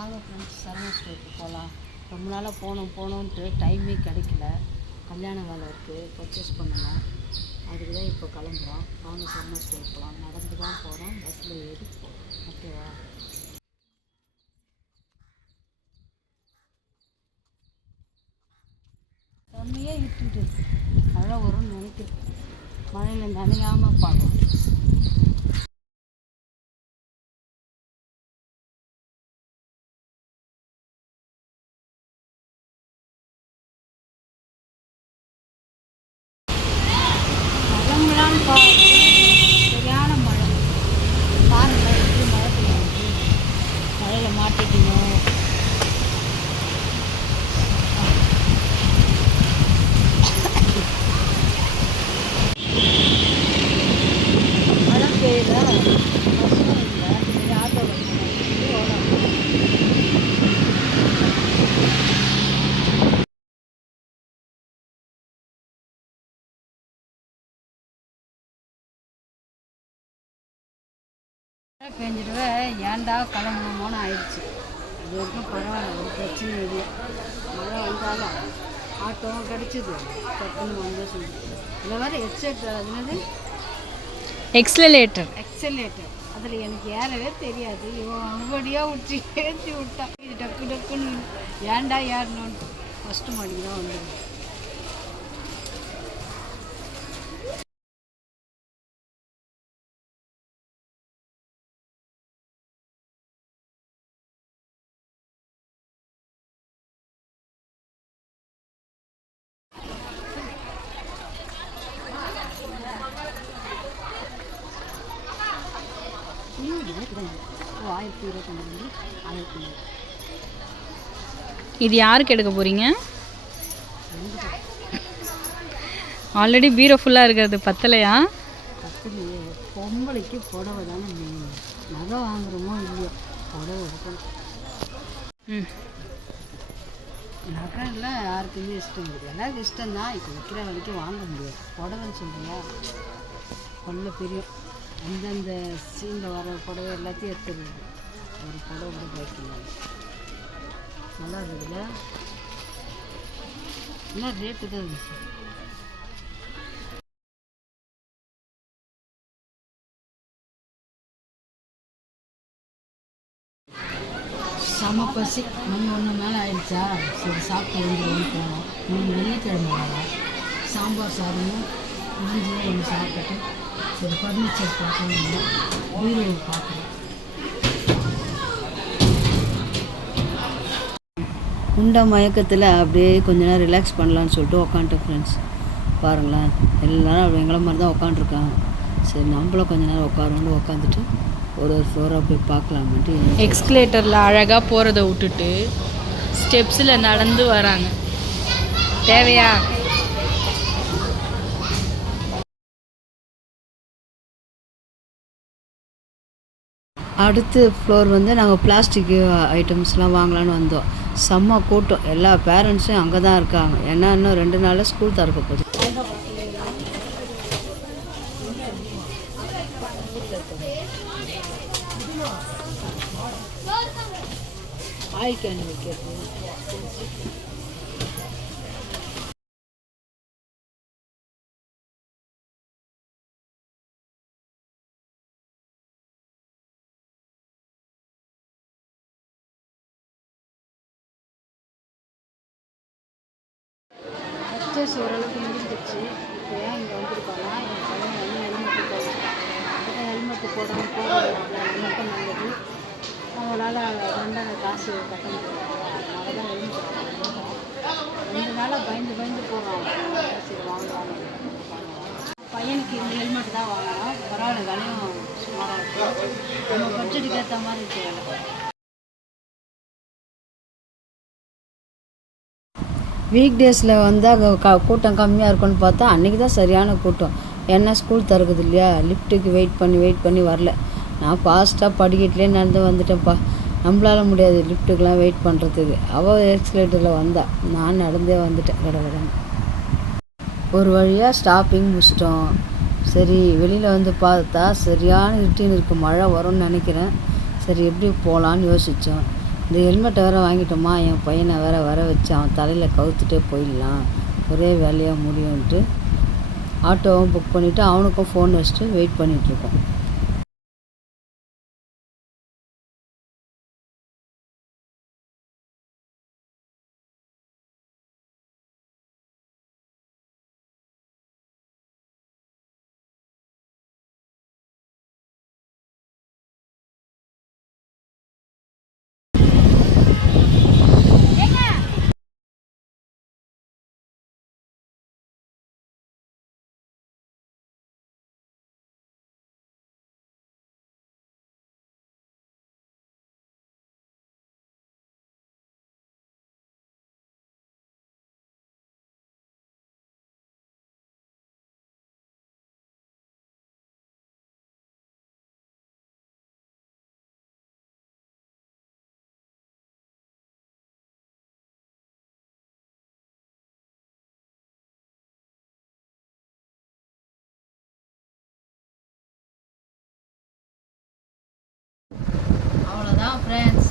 வாங்க ஃப்ரெண்ட்ஸ், சரவணா ஸ்டோருக்கு போகலாம். ரொம்ப நாளாக போகணுன்ட்டு டைமே கிடைக்கல. கல்யாண வேலை இருக்குது, பர்ச்சேஸ் பண்ணணும். அதுக்கு தான் இப்போ கிளம்புறோம். வாங்க சரவணா ஸ்டோர் போகலாம். நடந்து தான் போகிறோம், பஸ்ஸில் ஏறி போகிறோம். ஓகேவா? செம்மையே இட்டுட்டு இருக்கு. மழை வரும்னு நினைக்கிறேன். மழையில் நனையாமல் பார்க்கலாம். சரியான மழை பாருங்கள், எப்படி மழை பெய்யுது. மழையில் மாட்டிக்கணும். மழை பெய்யல, பஸ்ஸும் இல்லை. சரி, ஆட்டோவில் மழை பெஞ்சிடுவே ஏன்டா கிளம்பணுமோன்னு ஆயிடுச்சு. இது வரைக்கும் பரவாயில்ல, ஒரு பிரச்சனை இல்லை. மழை வந்தாலும் ஆட்டோவும் கிடச்சிது, டக்குன்னு வந்து சொல்லுது. இந்த மாதிரி என்னது எக்ஸலேட்டர் அதில் எனக்கு ஏறவே தெரியாது. இவன் அனுபடியாக விட்டு ஏற்றி விட்டான். இது டக்குன்னு ஏன்டா ஏறணும்னு ஃபஸ்ட்டு மாடிக்கு தான் வந்துடும். இது யாருக்கு எடுக்க போகிறீங்க? ஆல்ரெடி பீரோ ஃபுல்லாக இருக்கிறது பத்தலையா? பத்தலையே. பொம்பளைக்கு புடவை தானே மெயின். நகை வாங்குறோமோ இல்லையோ, புடவை இருக்கணும். நகைலாம் யாருக்குமே இஷ்டம் இல்லை. எல்லாருக்கும் இஷ்டம் தான். இப்போ விற்கிற வரைக்கும் வாங்க முடியாது. புடவைன்னு சொல்கிறியா, கொள்ள பெரிய அந்தந்த சீனில் வர புடவை எல்லாத்தையும் எடுத்துருது. ஒரு புடவை கூட பார்க்கலாம். நல்லா இருக்குதுல்ல? என்ன ரேட்டு தான் இருந்துச்சு. செம பசி. மணி ஒன்று மேலே ஆயிடுச்சா, சரி சாப்பிட்டு வந்துடுவோம்னு போனோம். வெள்ளிக்கிழமை வேலை. சாம்பார் சாதமும் இஞ்சியும் ஒன்று சாப்பிட்டுட்டு சரி ஃபர்னிச்சர் பார்க்கணும், பீரோவை பார்க்குறோம். உண்ட மயக்கத்தில் அப்படியே கொஞ்ச நேரம் ரிலாக்ஸ் பண்ணலான்னு சொல்லிட்டு உக்காந்துட்டேன் ஃப்ரெண்ட்ஸ். பாருங்களேன், எல்லோரும் அப்படி எங்களை மாதிரி தான் உட்காண்ட்ருக்காங்க. சரி நம்மளும் கொஞ்ச நேரம் உட்காரோன்னு உட்காந்துட்டு ஒரு ஃப்ளோராக போய் பார்க்கலாம்ட்டு. எக்ஸ்கலேட்டரில் அழகாக போகிறத விட்டுட்டு ஸ்டெப்ஸில் நடந்து வராங்க. தேவையா? அடுத்த ஃப்ளோர் வந்து நாங்கள் பிளாஸ்டிக் ஐட்டம்ஸ்லாம் வாங்கலான்னு வந்தோம். செம்ம கூட்டம். எல்லா பேரண்ட்ஸும் அங்கே தான் இருக்காங்க. ஏன்னா இன்னும் 2 நாளில் ஸ்கூல் திறக்க போகுது. ஆயில் கேன் வைக்கிறது. பர்ச்சேஸ் ஓரளவுக்கு முடிஞ்சிடுச்சு. இப்போ ஏன் இங்கே வந்திருக்கோன்னா, என் பையன் வந்து ஹெல்மெட்டு போடுறான். ஹெல்மெட்டு போடாமல் போகிறாங்க, ஹெல்மெட்டு நல்லது. அவங்களால தண்டனை காசு கட்ட முடியாது. அதனால தான் ஹெல்மெட் போடுறோம். 2 நாளாக பயந்து போடுறான். சரி வாங்கலாம். பையனுக்கு இந்த ஹெல்மெட் தான் வாங்கலாம். பரவாயில்ல, விலையும் சுமாராக இருக்கும். நம்ம பட்ஜெட்டுக்கு ஏற்ற மாதிரி இருக்கு வேலை. வீக் டேஸில் வந்தால் கூட்டம் கம்மியாக இருக்கும்னு பார்த்தா அன்றைக்கி தான் சரியான கூட்டம். ஏன்னா ஸ்கூல் திறக்குது இல்லையா, லிஃப்ட்டுக்கு வெயிட் பண்ணி வரல. நான் ஃபாஸ்ட்டாக படிக்கட்டிலே நடந்து வந்துட்டேன்ப்பா. நம்மளால முடியாது லிஃப்ட்டுக்கெலாம் வெயிட் பண்ணுறதுக்கு. அவள் எக்ஸ்கலேட்டரில் வந்தா, நான் நடந்தே வந்துட்டேன் கடகடன்னு. ஒரு வழியாக ஸ்டாப்பிங் முடிச்சிட்டோம். சரி வெளியில் வந்து பார்த்தா சரியான இருட்டின்னு இருக்குது. மழை வரும்னு நினைக்கிறேன். சரி எப்படி போகலான்னு யோசித்தோம். இந்த ஹெல்மெட்டை வேறு வாங்கிட்டோமா, என் பையனை வேறு வர வச்சு அவன் தலையில் கவுத்துட்டே போயிடலாம், ஒரே வேலையாக முடியும்ன்ட்டு ஆட்டோவும் புக் பண்ணிவிட்டு அவனுக்கும் ஃபோன் வச்சுட்டு வெயிட் பண்ணிகிட்ருக்கோம். அவ்வளோதான் ஃப்ரெண்ட்ஸ்,